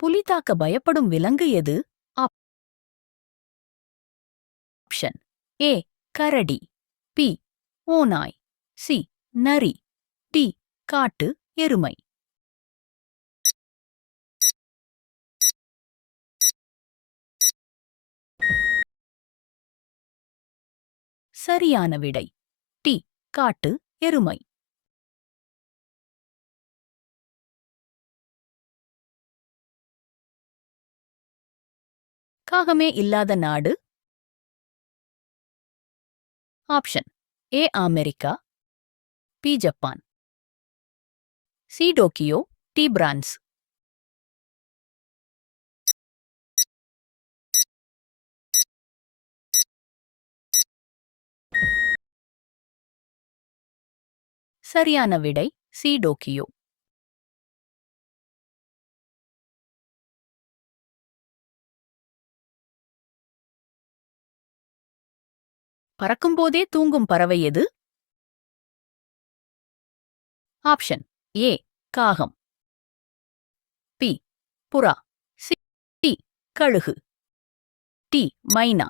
புலி தாக்க பயப்படும் விலங்கு எது? ஆப்ஷன். ஏ கரடி. பி ஓநாய். சி நரி. டி காட்டு எருமை. சரியான விடை. டி காட்டு எருமை. காகமே இல்லாத நாடு? Option. A America. B Japan. C Tokyo. D France. சரியான விடை சி டோக்கியோ. பறக்கும்போதே தூங்கும் பறவை எது? ஆப்ஷன். ஏ. காகம். பி. புறா. சி. டி. கழுகு. டி. மைனா.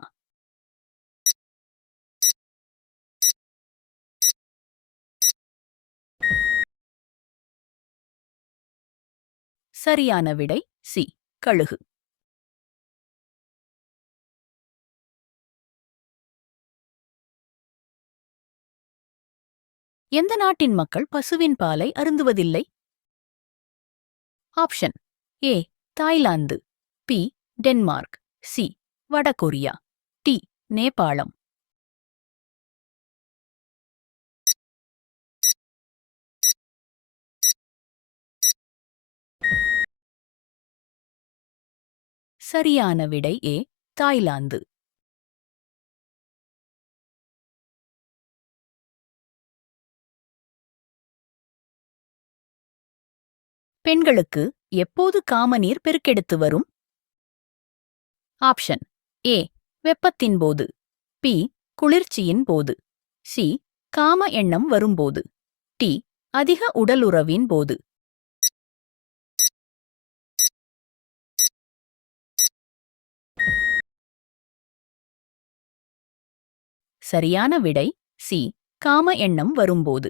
சரியான விடை சி. கழுகு. எந்த நாட்டின் மக்கள் பசுவின் பாலை அருந்துவதில்லை? Option. A. Thailand. B. Denmark. C. வடகொரியா. டி. நேபாளம். சரியான விடை ஏ. தாய்லாந்து. பெண்களுக்கு எப்போது காமநீர் பெருக்கெடுத்து வரும்? ஆப்ஷன். ஏ. வெப்பத்தின் போது. பி. குளிர்ச்சியின் போது. சி. காம எண்ணம் வரும்போது. டி. அதிக உடலுறவின் போது. சரியான விடை சி. காம எண்ணம் வரும்போது.